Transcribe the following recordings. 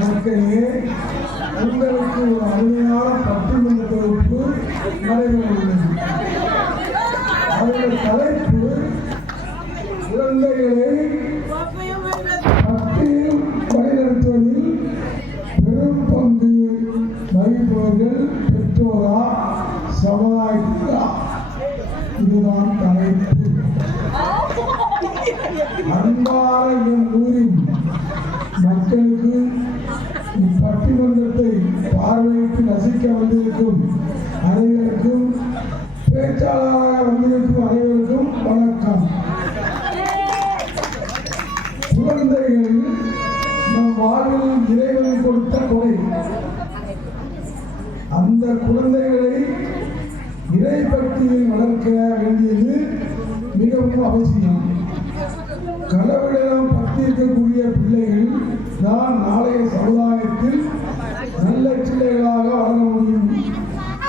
மக்களே, உங்களுக்கு ஒரு அருமையான பட்டிமன்ற தொகுப்பு நடைபெற உள்ளது. அதன் தலைப்பு குழந்தைகளை பக்தியில் வழிநடத்துவதில் பெரும் பங்கு வகிப்பவர்கள் பெற்றோரா சமுதாயத்திலா? இதுதான் தலைப்பு. அன்பான என் ஊரின் மக்களுக்கு இப்பட்டிமன்றத்தை பார்வையிட்டு ரசிக்க வந்திருக்கும் அனைவருக்கும், பேச்சாளராக வந்திருக்கும் அனைவருக்கும் வணக்கம். குழந்தைகள் நம் வாழ்வில் இறைவன் கொடுத்த கொடை. அந்த குழந்தைகளை இறை பக்தியில் வளர்க்க வேண்டியது மிகவும் அவசியம். கடவுளிடம் பக்தி இருக்கக்கூடிய பிள்ளைகள் தான் நாளைய சமுதாயத்தில் நல்ல பிள்ளைகளாக வளர முடியும்.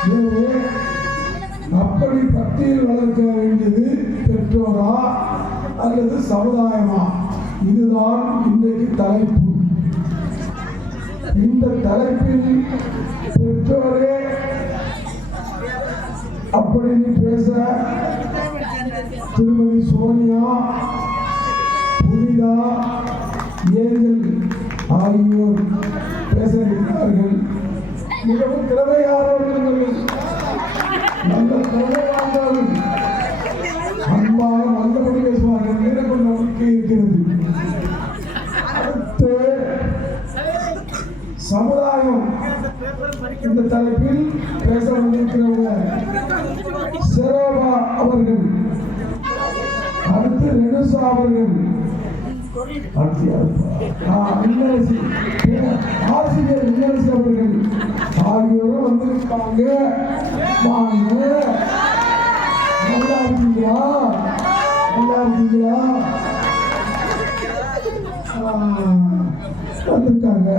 எனவே அப்படி பக்தியில் வளர்க்க வேண்டியது பெற்றோரா அல்லது சமுதாயமா? இதுதான் இன்றைக்கு தலைப்பு. இந்த தலைப்பில் பெற்றோரே அப்படின்னு பேச திருமதி சோனியா, புனிதா, ஏஞ்சல் ஆகியோர் பேச இருக்கிறார்கள். மிகவும் திறமையானவர்கள், நல்ல திறமையானவர்கள், அன்பாக நல்லபடி பேசுவார்கள். எனக்கு நம்பிக்கை இருக்கிறது. அடுத்து சமுதாயம் இந்த தலைப்பில் பேச வந்திருக்கிறவங்க செரோபா அவர்கள், அடுத்து ரெனுசா அவர்கள், ஆசிரியர் இன்னரசி அவர்கள் ஆகியோரும் வந்திருக்காங்க. நல்லா இருக்கீங்களா? நல்லா இருக்கீங்களா? வந்திருக்காங்க.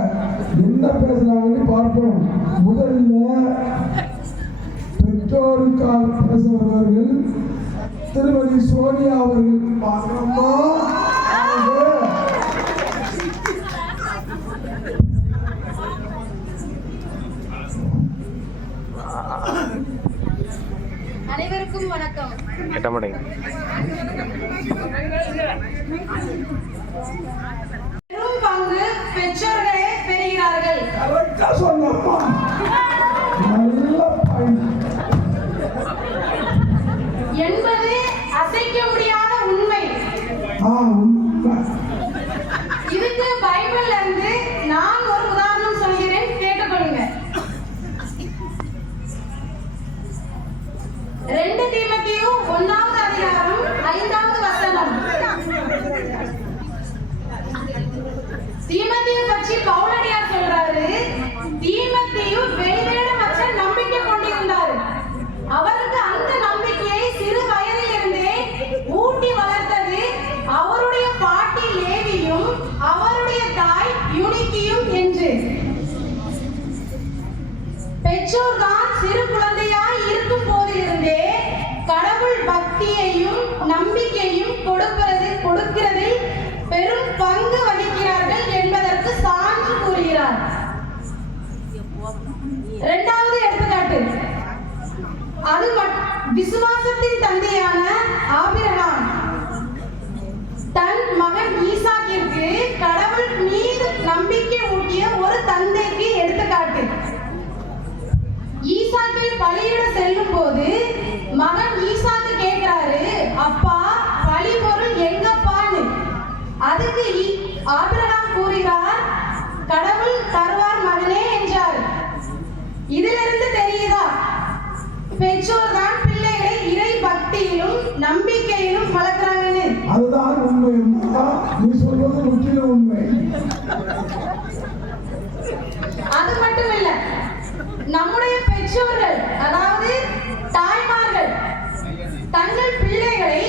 என்ன பேசுறாங்கன்னு பார்ப்போம். முதல்ல பெற்றோருக்காக பேச வருவார்கள் திருமதி சோனியா அவர்கள். பார்க்கணுமா? அனைவருக்கும் வணக்கம். பெரும் பங்கு பெற்றோர்களே பெறுகிறார்கள் என்பது அசைக்க முடியாத உண்மை. இதுக்கு பைபிள்ல இருந்து நான் ஒரு உதாரணம் சொல்கிறேன், கேட்டுக்கொள்ளுங்க. 2 தீமோத்தேயு 1வது அதிகாரம் 5வது வசனம். தீமோத்தேயு பற்றி பவுலடியார் சொல்றாரு, தீமோத்தேயு வெளிவேடமற்ற நம்பிக்கை கொண்டிருந்தார். அவருக்கு அந்த நம்பிக்கையை சிறு வயதிலிருந்தே ஊட்டி வளர்த்தது அவருடைய பாட்டி லேவியும் அவருடைய தாய் யுனிக்கியும் என்று. பெற்றோர் தான் சிறு குழந்தையாய் இருக்கும் போதிலிருந்தே கடவுள் பக்தியையும் நம்பிக்கையும் கொடுக்கிறதில் பெரும் பங்கு வகிக்கிறார்கள் என்பதற்கு சான்று கூறுகிறார். 2வது எடுத்துக்காட்டு, அது விசுவாசத்தின் தந்தையான ஆபிரகாம் தன் மகன் ஈசாக்கிற்கு கடவுள் மீது நம்பிக்கை ஊட்டிய ஒரு தந்தைக்கு எடுத்துக்காட்டு. ஈசாக்கை பலியிட செல்லும் போது மகன் ஈசாக்கு கேட்கிறாரு, அப்பா பலி பொருள் எங்கப்பான்னு. அதுக்கு ஆபிரகாம் கூறுகிறார், கடவுள் தருவார் மகனே என்றார். இதிலிருந்து தெரியுதா, பெற்றோர் தான் பிள்ளைகளை இறை பக்தியிலும் நம்பிக்கையிலும் வளர்க்கிறாங்கன்னு. அதுதான் உண்மை. நீ சொல்வது முற்றிலும் உண்மை. அது மட்டும் இல்ல, நம்முடைய பெற்றோர்கள் அதாவது தாய்மார்கள் தங்கள் பிள்ளைகளை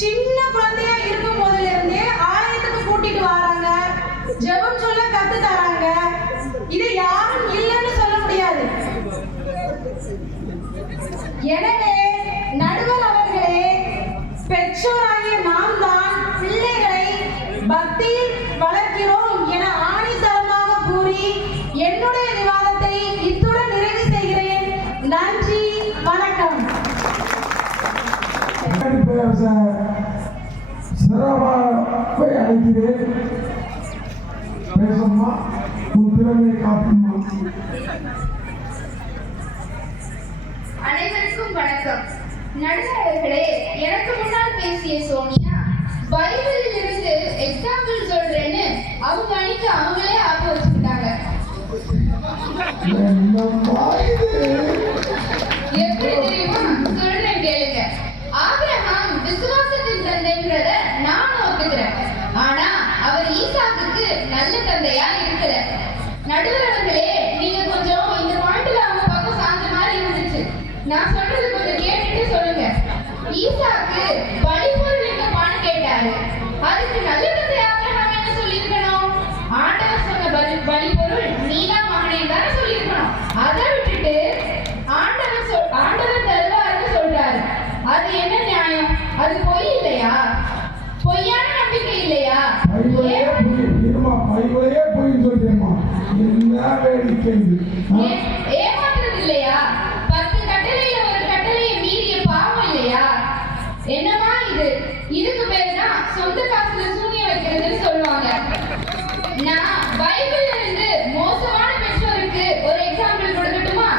சின்ன குழந்தையா இருக்கும் போதிலிருந்தே ஆலயத்துக்கு கூட்டிட்டு வராங்க, ஜெபம் சொல்ல கத்து தராங்க. இது யாரும் இல்லைன்னு சொல்ல முடியாது. எனவே நடுவர் அவர்களே, பெற்றோராகிய நாம் தான் பிள்ளைகளை பக்தியில் வளர்க்கிறோம் என ஆணித்தரமாக கூறி பேச சிறப்பாக அழைக்கிறேன். பேசம்மா, உன் திறமையை காட்டுமா. அனைவருக்கும் வணக்கம். நடுவர் அவர்களே, எனக்கு முன்னால் பேசிய சோனியா பைபிளில் இருந்து எக்ஸாம்பிள் சொல்றேன்னு அவங்க அன்னைக்கு அவங்களே ஆப்பு வச்சுக்கிட்டாங்க. எப்படி தெரியுமா? சொல்றேன் கேளுங்க. ஆபிரகாம் விசுவாசத்தின் தந்தைன்றத நானும் ஒத்துக்கிறேன். ஆனா அவர் ஈசாக்குக்கு நல்ல தந்தையா இருக்கல. நடுவர் அவர்களே, நீங்க கொஞ்சம் இந்த பாயிண்ட்ல அவங்க பக்கம் சார்ந்த மாதிரி இருந்துச்சு. நான் சொல்றது கொஞ்சம் கேட்டுட்டு சொல்லுங்க. ஈசாக்கு பலிபொருள் எங்கப்பான்னு கேட்டாரு. அதுக்கு நல்ல தந்தை ஆபிரகாம் என்ன சொல்லியிருக்கணும்? ஆண்டவர் சொன்ன பலிபொருள் நீதான் மகனே தானே சொல்லியிருக்கணும். அதை விட்டுட்டு ஆண்டவர் தருவாருன்னு சொல்றாரு. அது என்ன நியாயம்? அது பொய் இல்லையா? பொய்யான நம்பிக்கை இல்லையா? ஏமாத்துறது இல்லையா? 10 கட்டளையில ஒரு கட்டளையை மீறிய பாவம் இல்லையா? என்னமா இது? இதுக்கு பேர் தான் சொந்த காசுல சூனியம் வைக்கிறதுன்னு சொல்லுவாங்க. நான் பைபிள்ல இருந்து மோசமான பெற்றோருக்கு ஒரு எக்ஸாம்பிள் கொடுக்கட்டுமா?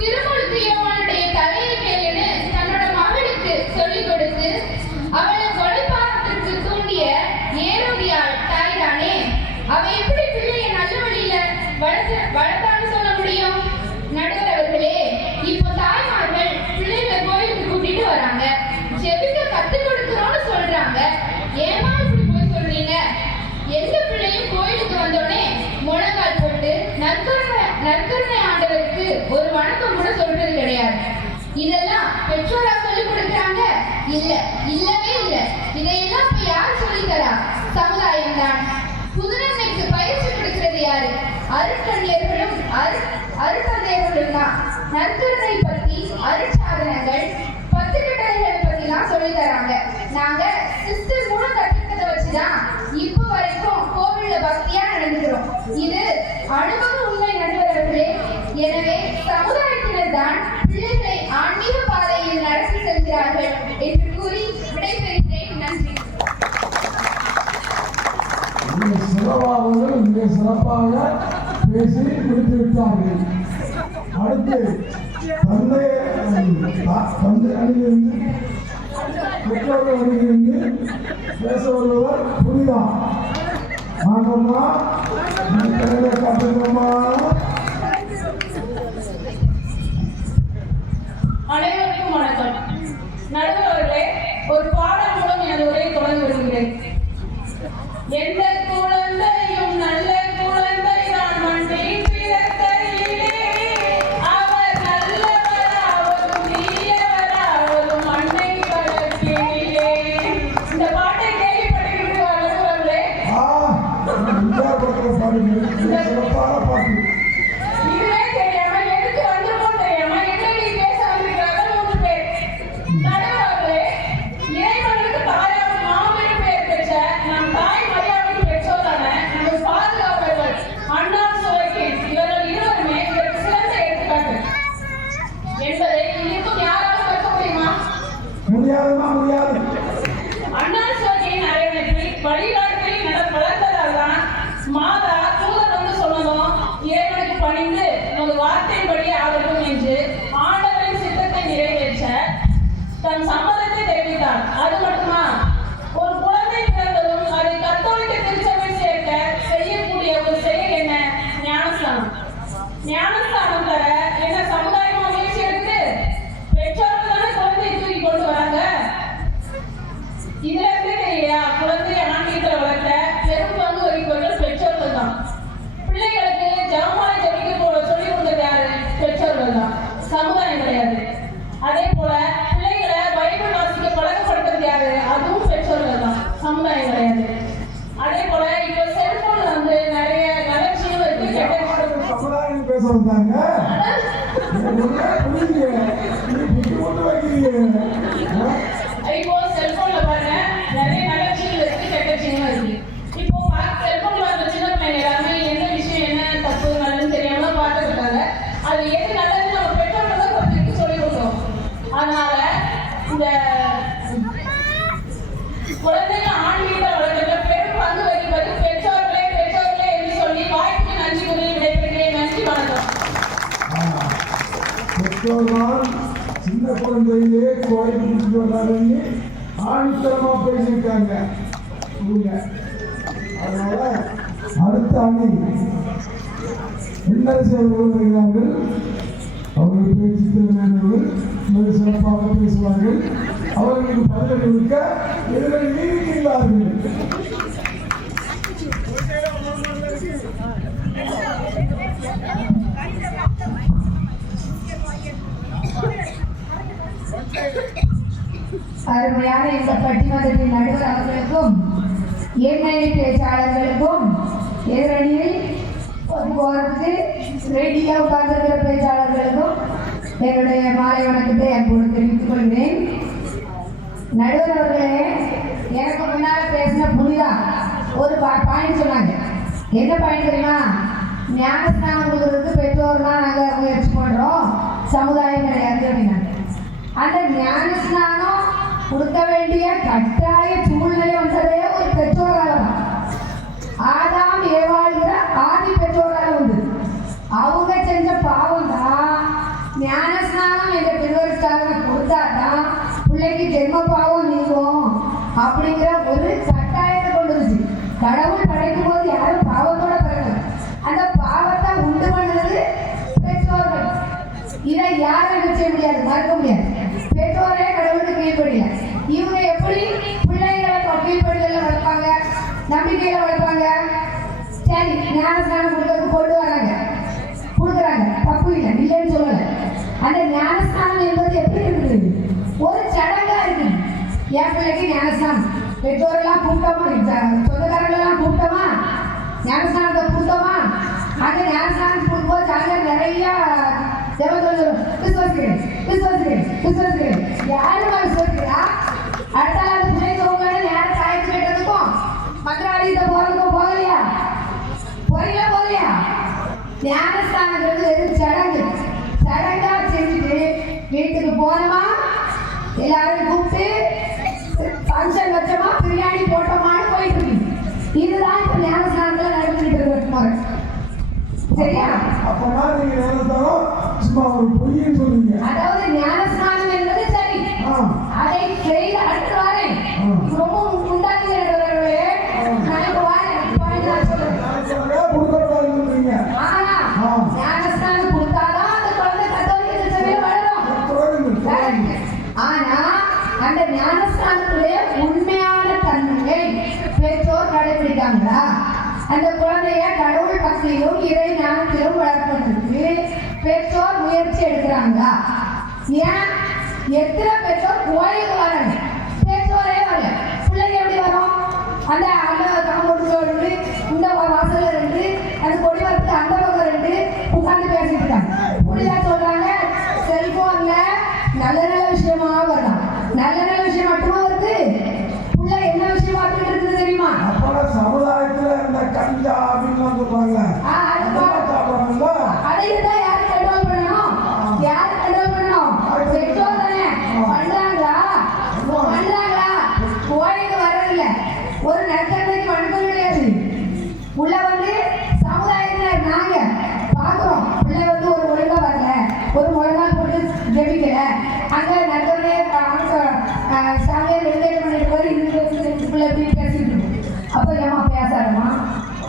திருமுழுக்கு யோவானுடைய தலையை கேளுன்னு தன்னோட மகளுக்கு சொல்லிக் கொடுத்து அவளை கொலைபாதத்திற்கு தூண்டிய ஏரோதியாள் தாய் தானே. அவ எப்படி பிள்ளைய நல்ல வழியில வளர்த்தான்னு சொல்ல முடியும்? நடுவர் அவர்களே, இப்போ தாய்மார்கள் பிள்ளைகளை கோயிலுக்கு கூட்டிட்டு வராங்க, ஜெபிக்க கத்துக் கொடுக்கிறோம்னு சொல்றாங்க. ஏமா இப்படி போய் சொல்றீங்க? எந்த பிள்ளையும் கோயிலுக்கு வந்தோடனே முழங்கால் போட்டு நற்கருணை ஆண்டவருக்கு ஒரு வணக்கம் கூட சொல்றது கிடையாது. இதெல்லாம் பெற்றோரா சொல்லிக் கொடுக்குறாங்க? இல்லவே இல்லை. இதையெல்லாம் இப்ப யார் சொல்லித்தரா? சமுதாயம் தான். புதுநன்மைக்கு பயிற்சி கொடுக்கிறது யாரு? அருட்கண்ணியர்களும் அருட்தந்தையர்களும் தான். நற்கருணை பத்தி, அருட்சாதனங்கள், 10 கட்டளைகள் பத்தி எல்லாம் சொல்லி தராங்க. நாங்க சிஸ்டர் மூலம் கற்றுக்கிட்டதை வச்சுதான் இப்ப வரைக்கும் கோவில்ல பக்தியா நடந்துக்கிறோம். இது அனுபவ உண்மை நடுவர்களே. எனவே சமுதாயத்தினர் தான் பிள்ளைகளை ஆன்மீக பாதையில் நடத்தி செல்கிறார்கள் என்று கூறி விடைபெறுகிறேன். நன்றி. சிறப்பாக மிக சிறப்பாக பேசி முடித்து விட்டார்கள். அடுத்து தந்தை அணியிலிருந்து பெற்றோர்கள் அணியிலிருந்து பேச வருபவர் புரியா. வாங்கம்மா, காட்டுங்கம்மா. அனைவருக்கும் வணக்கம். நடுவர் அவர்களே, ஒரு பாடல் மூலம் எனது உரையை தொடங்கி வருகிறேன். எந்த குழந்தையும் நல்ல குழந்தை தான் மண்ணில் பிறக்கையிலே, அவர் நல்லவராவதும் தீயவராவதும் மண்ணை வளர்க்கையிலே. இந்த பாட்டை கேள்விப்பட்டிருக்கிறீர்களே? சிறப்பான பாட்டு. இதுவே தெரியாம எதுக்கு வந்திருக்கோம் தெரியாம என்னடி பேச வந்திருக்கிறார்கள் 3 பேர். நடுவர் அவர்களே, இறைவனுக்கு தாயாக மாபெரும் பெயர் பெற்ற நம் தாய் மரியாதைக்கு பெற்றோரான நமது பாதுகாவலர்கள் அன்னார் சுவைக்கேன் இவர்கள் இருவருமே இதற்கு சிறந்த எடுத்துக்காட்டு என்பதை இன்னும் யாராலும் மறுக்க முடியுமா? முடியாது. அன்னார் சுவைக்கேன் அரவணைப்பில் வழிகாட்டில் வளர்ந்ததால் தான் மாதா தூதர் வந்து சொன்னதும் இறைவனுக்கு பணிந்து நமது வார்த்தையின்படி ஆகட்டும் என்று ஆண்டவரின் சித்தத்தை நிறைவேற்ற தன் சம்மதத்தை தெரிவித்தார். அது மட்டுமா, ஒரு குழந்தை பிறந்ததும் அதை கத்தோலிக்க திருச்சபை சேர்க்க செய்யக்கூடிய ஒரு செயல் என்ன? ஞானஸ்தானம். ஞானஸ்தானம் தர என்ன சமுதாயமா முயற்சி எடுத்து பெற்றோர்கள் தானே குழந்தையை தூக்கி கொண்டு வராங்க. இதுல இருந்து தெரியலையா? குழந்தையை ஆன்மீகத்தில் வளர்க்க பெரும் பங்கு வகிப்பவர்கள் பெற்றோர்கள் தான். பிள்ளைகளுக்கு ஜெபமாலை ஜெபிக்க போல சொல்லி கொடுத்தது யாரு? பெற்றோர்கள் தான், சமுதாயம் கிடையாது. அதே போல பிள்ளைகளை பைபிள் வாசிக்க பழக்கப்படுத்துறது யாரு? அதுவும் பெற்றோர்கள் தான், சமுதாயம் கிடையாது. அதே போல இப்ப செல்போன்ல வந்து நிறைய நல்ல விஷயங்கள் இருக்கு. சமுதாயம் பேச வந்தாங்க. இப்போ செல்போன்ல பாருங்க நிறைய நல்ல விஷயங்கள் இருக்கு, கெட்ட விஷயங்கள் இருக்கு. இப்போ செல்போன்ல வர சின்ன பிள்ளைங்க எல்லாருமே என்ன விஷயம் என்ன தப்பு நல்லதுன்னு தெரியாம பார்த்துட்டு இருக்காங்க. அது எது நல்லதுன்னு நம்ம பெற்றோர்கள் தான் கொஞ்சம் சொல்லிக் கொடுக்கணும். அதனால இந்த பெற்றோர்தான் சின்ன குழந்தையிலே கோயில் முடிச்சு வந்தாருன்னு ஆணித்தரமா பேசியிருக்காங்க இவங்க. அதனால அடுத்த அணி என்ன செய்வர்கள் வருகிறார்கள். அவர்கள் பேச்சு திறமையானவர்கள் மிக சிறப்பாக பேசுவார்கள். அவர்களுக்கு பதிலளிக்க இவர்கள் நீடிக்கிறார்கள். அருமையான இந்த பட்டிமன்றத்தின் நடுவர் அவர்களுக்கும் எண்ணெய் பேச்சாளர்களுக்கும் எதிரணியில் போறதுக்கு ரெடியாக உட்கார்ந்திருக்கிற பேச்சாளர்களுக்கும் என்னுடைய மாலை வணக்கத்தை அன்போடு தெரிவித்துக் கொள்கிறேன். நடுவர் அவர்களே, எனக்கு முன்னால் பேசின புனிதா ஒரு பாயிண்ட் சொன்னாங்க. என்ன பாயிண்ட் தெரியுமா? ஞானஸ்தானம் கொடுக்கறதுக்கு பெற்றோர்லாம் நாங்கள் முயற்சி பண்ணுறோம், சமுதாயம் கிடையாது அப்படின்னாங்க. அந்த ஞானஸ்நானம் கொடுக்க வேண்டிய கட்டாய சூழ்நிலை வந்ததே ஒரு பெற்றோரால தான். ஆதாம் ஏவாளுங்கிற ஆதி பெற்றோரால வந்து அவங்க செஞ்ச பாவம் தான் ஞானஸ்நானம் என்ற பெருவருஷாதனை கொடுத்தாதான் பிள்ளைக்கு ஜென்ம பாவம் நீங்கும் அப்படிங்கிற ஒரு கட்டாயத்தை கொண்டு வந்துச்சு. கடவுள் படைக்கும் போது யாரும் பாவத்தோட பிறகு அந்த பாவத்தை உண்டு பண்ணுறது பெற்றோர்கள். இதை யாரும் செய்ய முடியாது, மறுக்க முடியாது. பெற்றோரே கடவுளுக்கு கீழ்படியல. இவங்க எப்படி பிள்ளைகளை கீழ்படிதல வளர்ப்பாங்க, நம்பிக்கையில வளர்ப்பாங்க. சரி, ஞானஸ்தானம் கொடுக்கறதுக்கு கொண்டு வராங்க, கொடுக்குறாங்க, தப்பு இல்லை, இல்லைன்னு சொல்லல. அந்த ஞானஸ்தானம் என்பது எப்படி இருக்குது? ஒரு சடங்கா இருக்கு. என் பிள்ளைக்கு ஞானஸ்தானம் பெற்றோரெல்லாம் கூப்பிட்டோமா, சொந்தக்காரங்களெல்லாம் கூப்பிட்டோமா, ஞானஸ்தானத்தை கொடுத்தோமா. அந்த ஞானஸ்தானம் கொடுக்கும்போது அங்கே நிறைய விசுவாசிக்கிறேன் யாருமா விசுவாசிக்கிறா? அடுத்த நாள் பிள்ளை தோங்கன்னு நேரம் காய்ச்சி கேட்டதுக்கும் மந்திராலயத்தை போறதுக்கும் போகலையா? போகலையா? ஞானஸ்தானங்கிறது வெறும் சடங்கா செஞ்சுட்டு வீட்டுக்கு போனோமா, எல்லாரும் கூப்பிட்டு ஃபங்க்ஷன் வச்சோமா, பிரியாணி போட்டோமான்னு போயிட்டு இருக்கு. இதுதான் இப்ப ஞானஸ்தானத்துல நடந்துட்டு இருக்க. சரியா? அப்பனா நீங்க ஞானஸ்தானம் சும்மா ஒரு பொய்ன்னு சொல்றீங்க. அதாவது ஞானஸ்நானம் என்பது சரி, அதை செய்த அடுத்த வாரம் ரொம்ப உண்டாக்கி நடக்கிறவர்களே நாளைக்கு வாரம் கொடுக்கக்கூடாதுன்றீங்க. ஞானஸ்நானம் கொடுத்தாதான் அந்த குழந்தை கத்தோலிக்க சபையில் வளரும். ஆனா அந்த ஞானஸ்நானத்துடைய உண்மையான தன்மையை பெற்றோர் கடைபிடிக்காங்களா? அந்த குழந்தைய கடவுள் பக்தியிலும் இறை ஞானத்திலும் வளர்ப்பதற்கு பெற்றோர் முயற்சி எடுக்கிறாங்களா? ஏன் எத்தனை பெற்றோர் கோயிலுக்கு வராங்க, பெற்றோரே வரல, பிள்ளைங்க எப்படி வரும்? அந்த காம்பவுண்டுக்குள்ள ரெண்டு, இந்த வாசல்ல ரெண்டு, அந்த கொடி வரத்துக்கு அந்த பக்கம் ரெண்டு உட்கார்ந்து பேசிட்டு இருக்காங்க. புரியா சொல்றாங்க, செல்போன்ல நல்ல நல்ல விஷயமா வரலாம். நல்ல நல்ல விஷயம் மட்டுமா வருது? புள்ள என்ன விஷயம் பார்த்துட்டு இருக்குது தெரியுமா? அப்புறம் சமுதாயத்துல இந்த கஞ்சா அப்படின்னு சொல்றாங்க. அதைதான் யாரு கண்ட்ரோல் பண்ணணும்? யாரு கண்ட்ரோல் பண்ணணும்? பெற்றோர் தானே. பண்றாங்களா? கோயிலுக்கு வர்றதில்ல, ஒரு நற்கருணைக்கு வணக்கம் கிடையாது. உள்ள வந்து சமுதாயத்தினர் நாங்க பாக்குறோம், பிள்ளை வந்து ஒரு ஒழுங்கா வரல, ஒரு முழங்கால் போட்டு ஜெபிக்கல, அங்க நற்கருணையை சாமியார் வெளியேற்ற பண்ணிட்டு போய் இது பிள்ளை எப்படி பேசிட்டு இருக்கும். அப்ப ஏமா பேசாதமா,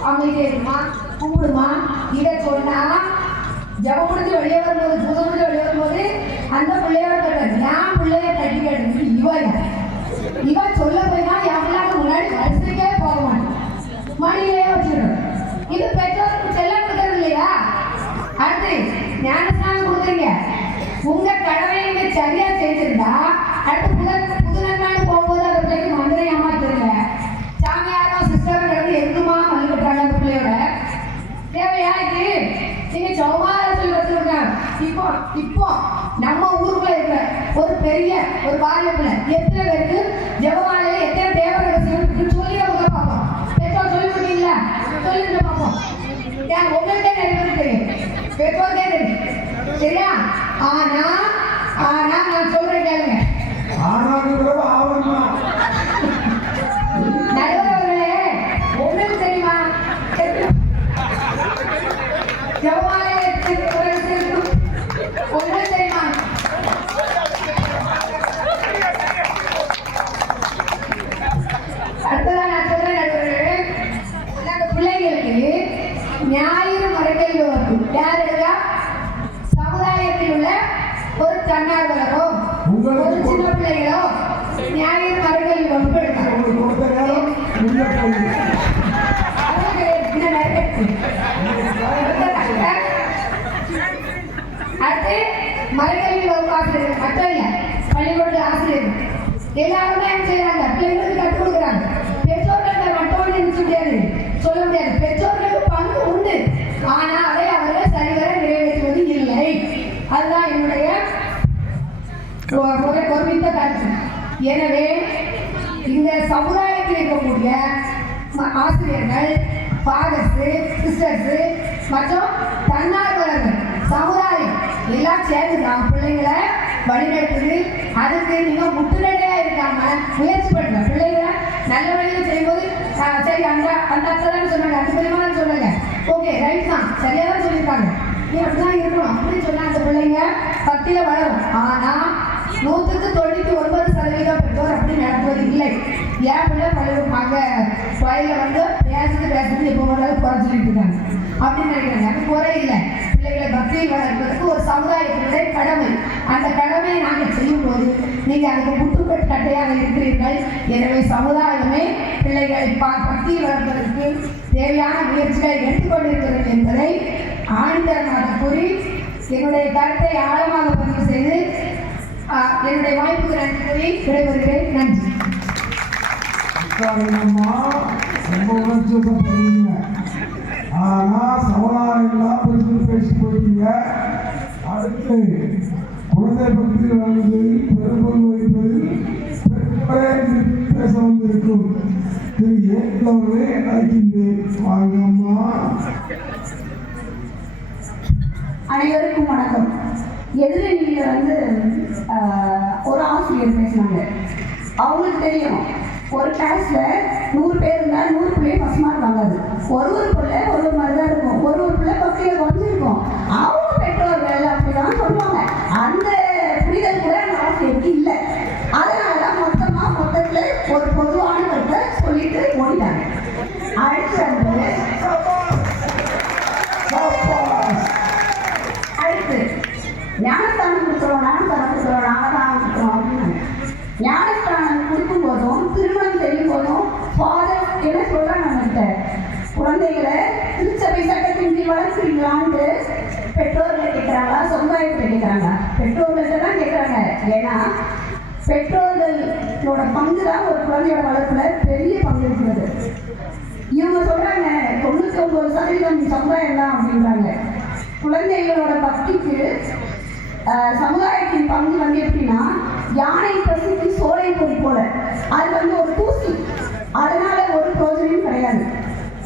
அமைதியா இருக்குமா, கும்பிடுமா, இதை சொன்னா ஜபம் முடிஞ்சு வெளியே வரும்போது, பூஜை முடிஞ்சு வெளியே வரும்போது அந்த பிள்ளையோட சொல்றாரு, நான் பிள்ளைய தட்டி கேட்டு இவன் சொல்ல போய்னா என் பிள்ளைக்கு முன்னாடி வரிசைக்கே போக மாட்டேன், மணியிலேயே வச்சுக்கணும். இது பெற்றோருக்கு செல்ல கொடுக்கறது இல்லையா? அடுத்து ஞானஸ்தானம் கொடுக்குறீங்க, உங்க கடமை நீங்க சரியா செய்திருந்தா அடுத்து புதுநன்மாடு போகும்போது அந்த பிள்ளைக்கு மந்திரம் ஏமாத்துருங்க, சாமியாரோ சிஸ்டரோ கிடந்து எதுக்குமா வந்து கட்டுறாங்க அந்த பிள்ளையோட. தேவையா இது? நீங்க சௌமார சொல்லி வச்சுருங்க. இப்போ நம்ம ஊருக்குள்ள இருக்கிற ஒரு பெரிய ஒரு பாலியப்பிள்ள எத்தனை பேருக்கு ஜெபமாலையில எத்தனை தேவர்கள் சொல்லி அவங்க பார்ப்போம். பெற்றோர் சொல்லி கொடுத்தீங்களா? சொல்லிட்டு பார்ப்போம். உங்களுக்கே நிறைய பேர் தெரியும், பெற்றோருக்கே தெரியும். சரியா? ஆனா நான் சொல்றேன் கேளுங்க. நடுவர்களே, உங்களுக்கு தெரியுமா ஜெபமாலையில உங்களுக்கு தெரியுமா? ஞாயிறு மறைக்கல்வி வகுப்பு யார் இருக்கா? சமுதாயத்தில் உள்ள ஒரு தன்னார்வலரோ ஒரு சின்ன பிள்ளைகளோ ஞாயிறு மறைக்கல்வி வகுப்பு எடுத்தாங்க. அடுத்து மறைக்கல்வி வகுப்பு ஆசிரியர்கள் மட்டும் இல்லை, பள்ளிக்கூட ஆசிரியர்கள் எல்லாருமே என்ன செய்யறாங்க? பிள்ளைங்களுக்கு கற்றுக் கொடுக்குறாங்க. பெற்றோர்கள் மட்டும் நினைச்ச முடியாது, சொல்ல முடியாது. பெற்றோர்களுக்கு பங்கு உண்டு, ஆனா அதை அவர்கள் சரிவர நிறைவேற்றுவது இல்லை. அதுதான் என்னுடைய ஒருமித்த கருத்து. எனவே இந்த சமுதாயத்தில் இருக்கக்கூடிய ஆசிரியர்கள், ஃபாதர்ஸ், சிஸ்டர்ஸ் மற்றும் தன்னார்வலர்கள், சமுதாயம் எல்லாம் சேர்ந்து தான் பிள்ளைங்களை வழிநடத்துது. அதுக்கு நீங்க முட்டுநடையா இருக்காம முயற்சி பண்ணுங்க. பிள்ளைகளை நல்ல வழியில் செய்யும்போது சரி அந்த அர்த்தம் சொன்னாங்க, அந்த பெருமாள் சொன்னாங்க, ஓகே ரைட் தான், சரியா தான் சொல்லியிருக்காங்க, நீ அப்படிதான் இருக்கணும் அப்படின்னு சொன்னா அந்த பிள்ளைங்க பக்தியில வளரும். ஆனா 99% பெற்றோர் அப்படி நடத்துவது இல்லை. ஏன் பிள்ளை பள்ளிக்கூடமாக கோயிலில் வந்து பேசுறது எப்போ வந்தாலும் குறை சொல்லிட்டு இருக்காங்க அப்படின்னு நினைக்கிறாங்க. அது குறை இல்லை. பிள்ளைகளை பக்தியில் வளர்ப்பதற்கு ஒரு சமுதாயத்தினுடைய கடமை. அந்த கடமையை நாங்கள் செய்யும் போது நீங்கள் அதுக்கு முட்டுக்கட்டு கட்டையாக இருக்கிறீர்கள். எனவே சமுதாயமே பிள்ளைகளை பக்தியில் வளர்ப்பதற்கு தேவையான முயற்சிகளை எடுத்துக்கொண்டிருக்கிறது என்பதை ஆணித்தரமாக கூறி என்னுடைய கருத்தை ஆழமாக பதிவு செய்து என்னுடைய வாய்ப்புக்கு நன்றி கூறி விடைபெறுகிறேன். நன்றி. ரொம்ப உணர்ச்சியப்படுறீங்க. ஆனா சமுதாயம்லாம் பேசி போயிட்டீங்க. அடுத்து குழந்தை பக்தியில் வந்து பெரும்பொருள் வைப்பதில் பேச வந்திருக்கும் திரு ஏற்கனவே அழைக்கின்றேன். வாங்கம்மா. அனைவருக்கும் வணக்கம். எதிரணியில் வந்து ஒரு ஆசிரியர் பேசினாங்க. அவங்களுக்கு தெரியும், ஒரு கிளாஸ்ல 100 பேர் இருந்தால் 100 பிள்ளைய ஃபர்ஸ்ட் மார்க் வாங்காது. ஒரு பிள்ளை ஒரு மாதிரி தான் இருக்கும். ஒரு பிள்ளை பக்தியில் குறைஞ்சிருக்கும். அவங்க பெற்றோர்கள் அப்படிதான் சொல்லுவாங்க. அந்த புரிதல் கூட அந்த ஆசிரியருக்கு இல்லை. அதனால தான் மொத்தத்தில் ஒரு பொதுவான கருத்தை சொல்லிட்டு ஓடிட்டாங்க. அடுத்து ஞானஸ்தானம் கொடுக்குறோம் நாங்கள் தான் கொடுக்குறோம் அப்படின்னு ஞானஸ்தானம் கொடுக்கும் போதும் திருமணம் செய்யும் போதும் ஃபாதர் என்ன சொல்கிறாங்க, நம்மகிட்ட குழந்தைகளை திருச்சபை சட்டத்தின் கீழ் வளர்க்குறீங்களான்ட்டு பெற்றோர்களை கேட்குறாங்களா, சமுதாயத்தை கேட்குறாங்க? பெற்றோர்கள்ட்ட தான் கேட்குறாங்க. ஏன்னா பெற்றோர்களோட பங்கு தான் ஒரு குழந்தையோட வளர்ப்புல பெரிய பங்கு இருக்கிறது. இவங்க சொல்கிறாங்க 99% சமுதாயம் தான் அப்படின்றாங்க. குழந்தைகளோட பக்திக்கு சமுதாயத்தின் பங்கு வந்து எப்படின்னா, யானை பசிக்கு சோலை பொறி போல. அது வந்து ஒரு தூசி, அதனால ஒரு பிரோஜனமும் கிடையாது.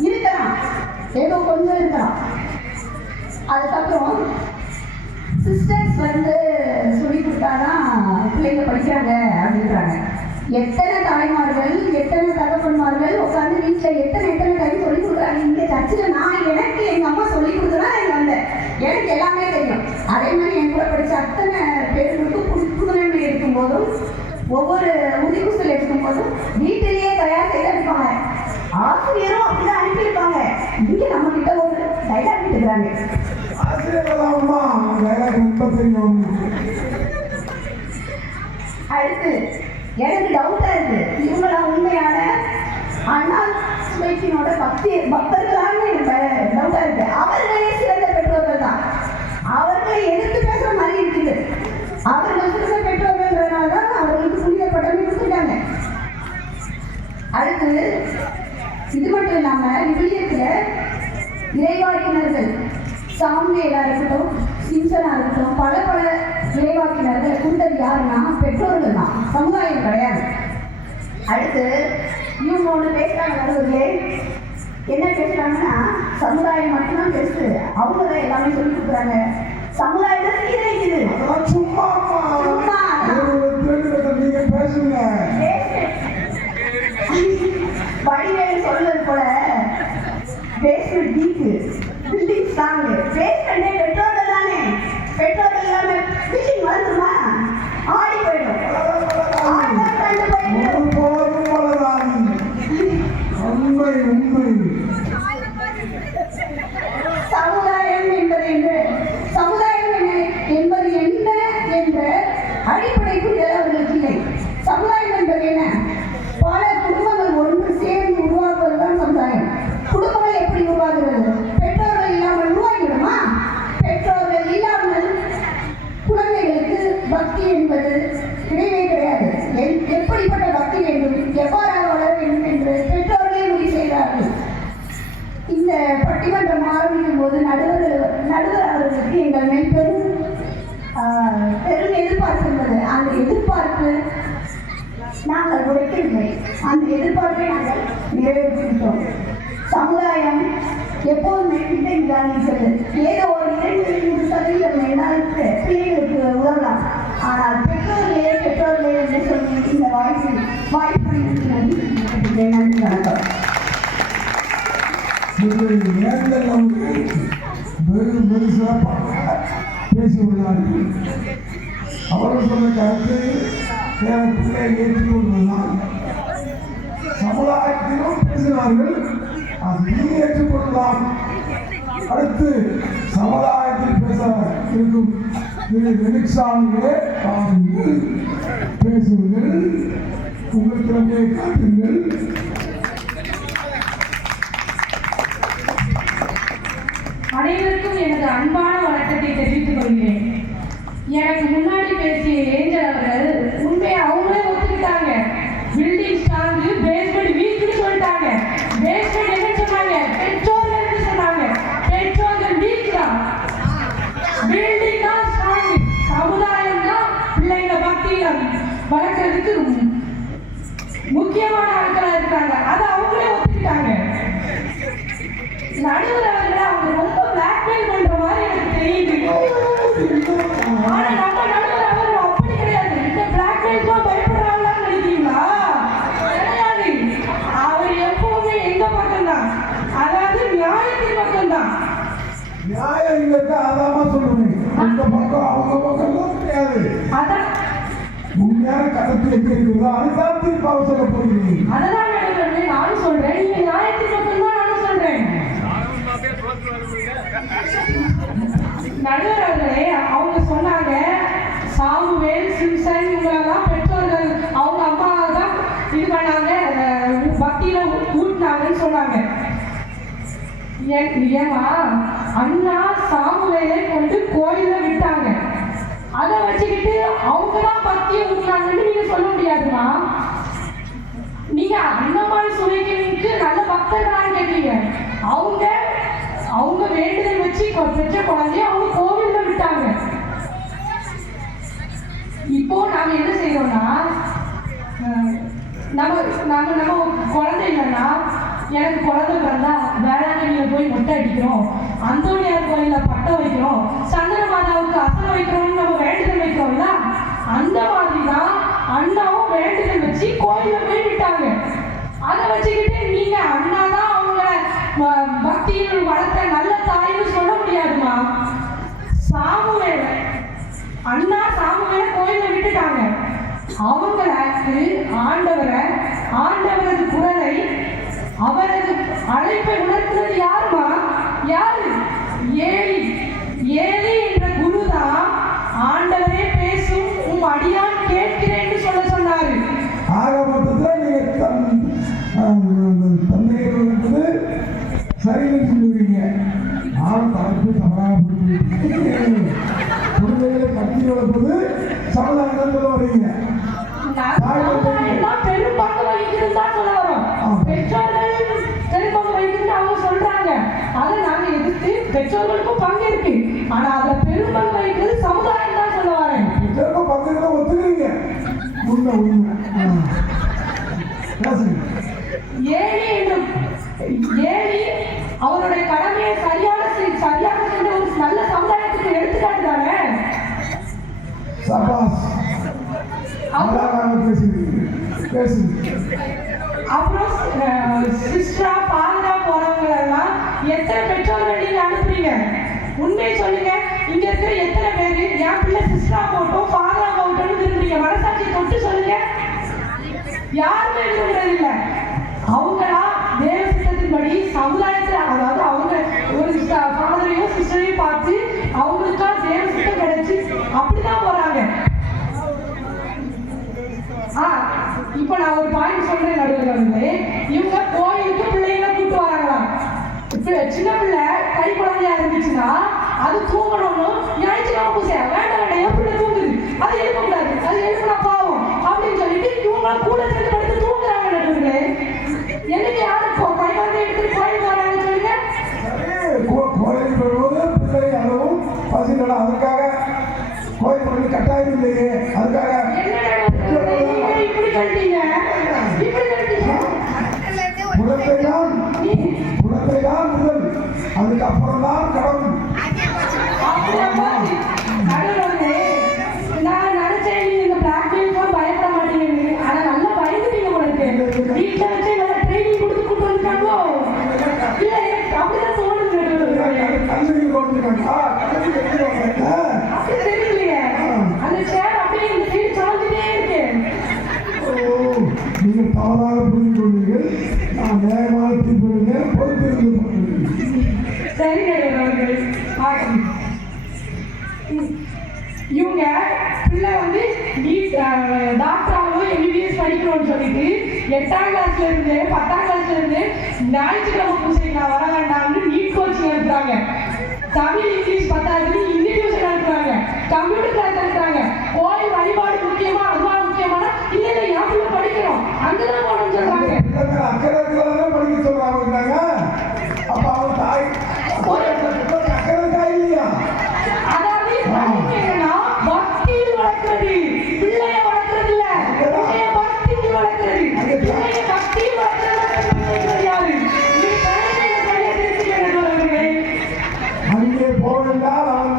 இருக்கலாம், ஏதோ கொஞ்சம் இருக்கலாம். அதுக்கப்புறம் சிஸ்டர்ஸ் வந்து சொல்லி கொடுத்தாதான் பிள்ளைங்க படிக்கிறாங்க அப்படின்றாங்க. எத்தனை தாய்மார்கள் எத்தனை தகப்பன்மார்கள் உட்காந்து வீட்டில் எத்தனை டைம் சொல்லி கொடுக்குறாங்க. இங்கே சர்ச்சில் எனக்கு எங்கள் அம்மா சொல்லி கொடுத்தா இங்கே வந்தேன், எனக்கு எல்லாமே தெரியும். அதே மாதிரி என் கூட படித்த அத்தனை பேருக்கு புதுநன்மை எடுக்கும்போதும் ஒவ்வொரு உதிகுசல் எடுக்கும்போதும் வீட்டிலேயே தயார் செய்து அனுப்பாங்க. ஆசிரியரும் அப்படிதான் அனுப்பியிருப்பாங்க. இங்கே நம்ம கிட்ட ஒரு டைலாக் விட்டுக்கிறாங்க. அடுத்து எனக்கு டவுட்டா இருக்கு, இவங்களா உண்மையான அண்ணா சுவைக்கினோட பக்தர்களான எனக்கு டவுட்டா இருக்கு. அவர்களே சிறந்த பெற்றோர்கள் தான். அவர்களை எதிர்த்து பேசுற மாதிரி இருக்குது. அவர்கள் சிறந்த பெற்றோர்கள்ன்றதுனால தான் அவர்களுக்கு புனித பட்டமே கொடுத்துருக்காங்க. அடுத்து இது மட்டும் இல்லாம விவிலியத்தில் இறைவாக்கினர்கள் சாமுவேலா இருக்கட்டும், சிம்சனா இருக்கட்டும், பல இறைவாக்கினர்களை கொடுத்தது யாருன்னா பெற்றோர்கள் தான், சமுதாயம் கிடையாது. அடுத்து இவங்க ஒன்று பேசுறாங்க, நடுவர்களே என்ன பேசுறாங்கன்னா, சமுதாயம் மட்டும்தான் பெருசு, அவங்க தான் எல்லாமே சொல்லி கொடுக்குறாங்க. சமுதாயத்தை சீரழிக்குது. வடிவேலு சொல்றது போல பேஸ்மெண்ட் டீப்பு, பில்டிங் ஸ்ட்ராங்கு. பேஸ்மெண்டே பெட்ரோல் தானே. பெட்ரோல் இல்லாம பில்டிங் வந்துருமா? ஆடி போயிடும். வரும்போது நடுவர் அவர்களுக்கு எங்கள் மேல் பெரும் எதிர்பார்ப்பு இருந்தது. அந்த எதிர்பார்ப்பு நாங்கள் உடைக்கவில்லை. அந்த எதிர்பார்ப்பை நாங்கள் நிறைவேற்றிவிட்டோம். சமுதாயம் எப்போதுமே பின்தங்கிதான் இருக்கிறது. ஏதோ ஒரு 2-3% என்னால் பிள்ளைகளுக்கு உதவலாம். ஆனால் பெற்றோர்களே என்று சொல்லி இந்த வாய்ப்பு நன்றி வணக்கம். வெகு சிறப்பாக பேசியுள்ளார்கள். அவர்கள் சொன்ன கருத்து பிள்ளை ஏற்றுக்கொள்வதுதான். சமுதாயத்திலும் பேசினார்கள், அது நீ ஏற்றுக்கொள்ளலாம். அடுத்து சமுதாயத்தில் பேச இருக்கும் நிமிஷாங்களே பேசுங்கள், உங்கள் திறமையை காட்டுங்கள். அனைவருக்கும் எனது அன்பான வணக்கத்தை தெரிவித்துக் கொள்கிறேன். எனக்கு முன்னாடி பேசிய ஏஞ்சல் அவர்கள் உண்மையை அவங்களே ஒத்துக்கிட்டாங்க. பில்டிங் ஸ்ட்ராங்கு, பேஸ்மெண்ட் வீக்னு சொல்லிட்டாங்க. பேஸ்மெண்ட் என்ன சொன்னாங்க? பெட்ரோல் சொன்னாங்க. பெட்ரோல் வீக் தான், பில்டிங் தான் ஸ்ட்ராங். சமுதாயம் தான் பிள்ளைங்க பக்தியில வளர்க்கறதுக்கு முக்கியமான ஆட்களா இருக்காங்க. அதை அவங்களே ஒத்துக்கிட்டாங்க. நடுவர் அவர்களை அவங்க ரொம்ப பிளாக்மெயில் பண்ற மாதிரி எனக்கு தெரியுது. ஆனா நம்ம நடுவர் அவர்கள் அப்படி கிடையாது. இந்த பிளாக்மெயிலுக்கு பயப்படுறாங்களான்னு நினைக்கிறீங்களா? கிடையாது. அவர் எப்பவுமே எங்க பக்கம் தான், அதாவது நியாயத்தின் பக்கம் தான். நியாயம் இல்லைக்கா அதாம சொல்லுவேன். அந்த பக்கம் அவங்க பக்கம் கிடையாது. அதான் உண்மையான கருத்து எங்க இருக்குதோ அதுதான் தீர்ப்பாக சொல்ல போகிறீங்க. அதெல்லாம் நடுவர் நானும் சொல்றேன், நீங்க நியாயத்தின் பக்கம் தான் நானும் சொல்றேன். நடுவர் அவர்களே அவங்க சொன்னாங்க, சாமுவேல் சிம்சன் இவங்களெல்லாம் பெற்றோர்கள் அவங்க அம்மா தான் இது பண்ணாங்க, பக்தியில ஊட்டினாங்கன்னு சொன்னாங்க. ஏமா அண்ணா சாமுவேலை கொண்டு கோயில விட்டாங்க, அதை வச்சுக்கிட்டு அவங்க தான் பக்தியை ஊட்டினாங்கன்னு நீங்க சொல்ல முடியாதுமா. நீங்க அண்ணமாரி சுவைக்கு நல்ல பக்தர்களான்னு கேட்டீங்க. அவங்க வேண்டுதல் வச்சு பெற்ற குழந்தைய அவங்க கோவில்ல விட்டாங்க. இப்போ நாம என்ன செய்யறோம்னா, நம்ம குழந்தை இல்லைன்னா, எனக்கு குழந்தை பிறந்தா வேளாங்கண்ணியில போய் மொட்டை அடிக்கிறோம், அந்தோனியார் கோயில பட்டம் வைக்கிறோம், சந்திர மாதாவுக்கு அசனம் வைக்கிறோம்னு நம்ம வேண்டுதல் வைக்கிறோம்ல, அந்த மாதிரி தான் அண்ணாவும் வேண்டுதல் வச்சு கோயில போய் விட்டாங்க. அதை வச்சுக்கிட்டு நீங்க அண்ணா தான் அவங்க பக்தியில் வளர்த்த நல்ல தாய்னு சொல்ல முடியாதுமா. சாமுவேல் அண்ணா சாமுவேல கோயில விட்டுட்டாங்க. அவங்களுக்கு ஆண்டவரது குரலை, அவரது அழைப்பை உணர்த்துறது யாருமா? யாரு? ஏலி என்ற குரு தான் ஆண்டவரே பேசும் உம் அடியான் கேட்கிறேன்னு சொல்ல சொன்னாரு. ஆக மொத்தத்தில் நீங்க தந்தையை சரின்னு சொல்லுவீங்க. நான் தரப்பு தவறாக குழந்தைகளை கட்டி வளர்ப்பது சமுதாயம் சொல்ல வரீங்க. பெரும்பான்மை வகிக்கிறது தான் சொல்ல வரோம். பெற்றோர்கள் பெரும்பான்மை வகிக்கிறது அவங்க சொல்றாங்க, அதை நாங்க எதிர்த்து பெற்றோர்களுக்கும் பங்கு இருக்கு. ஆனா அதுல பெரும்பான்மை வகிக்கிறது சமுதாயம் தான் சொல்ல வரேன். பெற்றோருக்கும் பங்கு ஒத்துக்கிறீங்க. உண்மை ஏலி அவருடைய கடமையை சரியாக சென்ற ஒரு நல்ல சமுதாயத்துக்கு எடுத்துக்காட்டு தானே. அப்புறம் சிஸ்டரா பாருங்க போறவங்க எல்லாம் எத்தனை பெற்றோர்கள் நீங்க அனுப்புறீங்க? உண்மையை சொல்லுங்க. இங்க இருக்கிற எத்தனை பேரு என் பிள்ளை சிஸ்டரா போட்டோம் ஃபாதரா போட்டோம்னு விரும்புறீங்க? மனசாட்சி தொட்டு சொல்லுங்க. யாருமே விரும்புறது இல்லை. அவங்களா தேவ சித்தத்தின்படி சமுதாயத்தில், அதாவது அவங்க ஒரு ஃபாதரையும் சிஸ்டரையும் பார்த்து அவங்களுக்கா தேவ சித்தம் கிடைச்சு அப்படிதான் போறாங்க. இப்ப நான் ஒரு பாயிண்ட் சொல்றேன் நடுவர்களே. இவங்க கோயிலுக்கு பிள்ளைங்களை கூட்டு வராங்களாம். சின்ன பிள்ளை கை குழந்தையா இருந்துச்சுன்னா அது தூங்கணும்னு ஞாயிற்றுக்கிழமை பூசை வேண்டாம், என் பிள்ளை தூங்குது, அது எழுப்பக்கூடாது, அது எழுப்பினா பாவம் அப்படின்னு சொல்லிட்டு இவங்க கூட சேர்ந்து படுத்து தூங்குறாங்க நடுவர்களே. எனக்கு யாரும் கை குழந்தை எடுத்து கோயிலுக்கு வராங்க சொல்லுங்க. வசதிகள் அதுக்காக கோயில் பண்ணி கட்டாயம் இல்லையே அதுக்காக இப்படி சொல்லிட்டீங்க குழந்தைதான் முதல் அதுக்கப்புறம் தான் கடவுள். நான் நினைச்சேன் நீங்க இந்த பிளாக்மெயிலுக்கும் பயப்பட மாட்டீங்கன்னு. ஆனா நல்லா பயந்துட்டீங்க உங்களுக்கு. வீட்டுல வச்சு நல்லா ட்ரைனிங் கொடுத்து கூட்டு வந்துட்டாங்களோ? இல்ல அப்படிதான் தோணுது. கல்லூரி போட்டுருக்காங்க அப்படி தெரியலையே. அந்த சேர் அப்படியே இந்த சைடு சாஞ்சிட்டே இருக்கு. நீங்கள் தவறாக புரிந்து கொண்டீர்கள். நான் வேகமாக தீர்ப்பு பொறுப்பிருந்து சரி அவர்கள் இவங்க பிள்ளை வந்து டாக்டராகவோ எம்பிபிஎஸ் படிக்கணும்னு சொல்லிட்டு 8ஆம் கிளாஸ்ல இருந்து 10ஆம் கிளாஸ்ல இருந்து ஞாயிற்றுக்கிழமை பூசைக்கு நான் வர வேண்டாம்னு நீட் கோச்சிங் எடுக்கிறாங்க. தமிழ் இங்கிலீஷ் பத்தாதுன்னு ஹிந்தி டியூஷன் எடுக்கிறாங்க. கம்ப்யூட்டர் கிளாஸ் எடுக்கிறாங்க. கோயில் வழிபாடு முக்கியமா அதுவா முக்கியமான இல்ல இல்ல என் பிள்ளை படிக்கணும் அங்கதான் போகணும்னு சொல்றாங்க. அக்கறை படிக்க சொல்றாங்க. அப்ப அவங்க தாய் அக்கறை தாய் இல்லையா? அதாவது என்னன்னா பக்தியில் வளர்க்கிறது பிள்ளைய வளர்க்கறது இல்ல. பிள்ளைய பக்தியில் வளர்க்கிறது. பிள்ளைய பக்தியில் வளர்க்கிறது யாரு? அங்கே போவென்றால் அவன்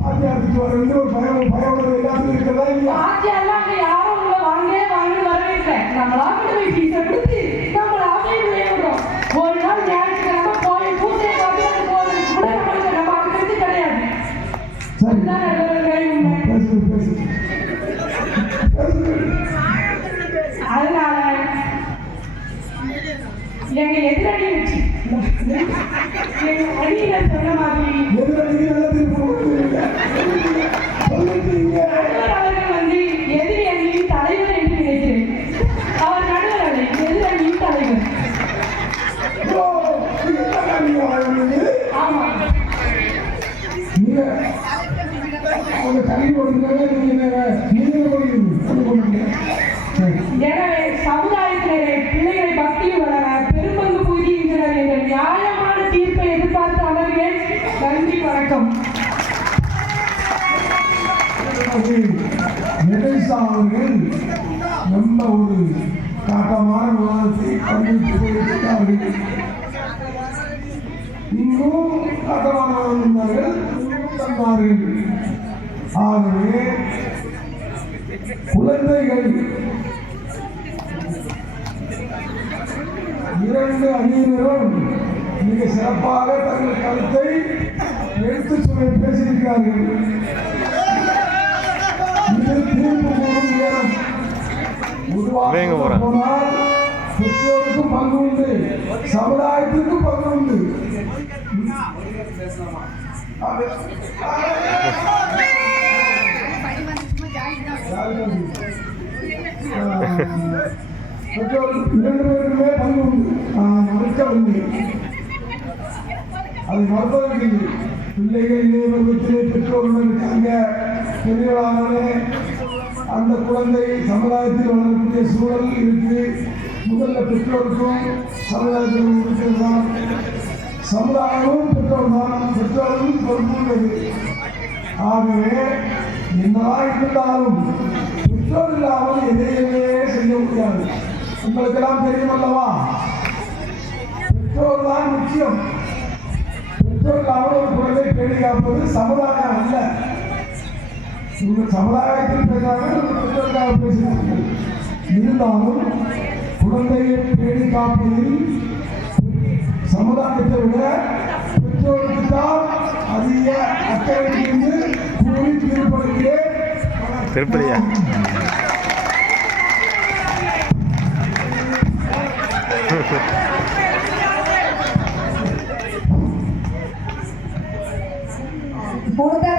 பாத்தியாத்துக்கு வர ஒரு பயமுறை எல்லாத்துக்கும் இருக்கிறதா இல்லையா? பாத்தியெல்லாம் அங்க யாரும் உள்ள வாங்க வாங்கன்னு வரவேற்ற நம்மளா போய் ஃபீஸை கொடுத்து நம்மளாவே விளையாடுறோம். ஒரு நாள் ஞாயிற்றுக்கிழமை கோயில் பூஜை பார்த்து போகிறது கூட நம்மளுக்கு நம்ம அனுமதி கிடையாது. அதனால எங்க எதிரடி வச்சு எங்க அடியில சொன்ன மாதிரி அவர்கள் வந்து எதிரி அணியின் தலைவர் என்று நினைக்கிறேன். அவர் நடுவர் அல்ல, எதிர் அணியின் தலைவர். ஆமா எனவே சமுதாயத்தினரை பிள்ளைகளை பக்தியில் வளர பெரும்பங்கு புரிகின்றனர் என்ற நியாயமான தீர்ப்பை எதிர்பார்த்து அமர்கிறேன். நன்றி, வணக்கம். அவர்கள் நல்ல ஒரு காட்டமான விவாதத்தை பங்கேற்றுக் கொண்டிருக்கிறார்கள். இன்னும் காட்டமானவர்கள் இருந்தார்கள், தந்தார்கள். ஆகவே குழந்தைகள் இரண்டு அணியினரும் மிக சிறப்பாக தங்கள் கருத்தை எடுத்து சொல்லி பேசியிருக்கிறார்கள். இது தீர்ப்பு கூறும் நேரம். உருவாக்க போனால் பெற்றோருக்கும் பங்கு உண்டு, சமுதாயத்திற்கும் பங்கு உண்டு. இரண்டு பேருக்குமே பங்கு உண்டு. மறுக்கவில்லை, அது மறுப்பதற்கு பிள்ளைகள் இணையத்திலே பெற்றோர்கள் இருக்காங்க. பெரியவர்களானே அந்த குழந்தை சமுதாயத்தில் வளரக்கூடிய சூழல் இருக்கு. முதல்ல பெற்றோருக்கும் சமுதாயத்திலும் இருக்கிறதுதான். சமுதாயமும் பெற்றோர் தான், பெற்றோரும் பொறுப்புள்ளது. ஆகவே என்னதான் இருந்தாலும் பெற்றோர் இல்லாமல் எதையுமே செய்ய முடியாது. உங்களுக்கெல்லாம் தெரியும் அல்லவா? பெற்றோர் தான் முக்கியம். பெற்றோர் இல்லாமல் ஒரு குழந்தை பேணி காப்பது சமுதாயம் அல்ல. உங்கள் சமுதாயத்தில் பேசுகிறார்கள், பெற்றோருக்காக பேசுகிறார்கள். இருந்தாலும் குழந்தையை பேணி காப்பதில் சமுதாயத்தை விட பெற்றோருக்கு தான் அதிக அக்கறை இருந்து கூறி திருப்பதிலே திருப்பதியா கொடுத்த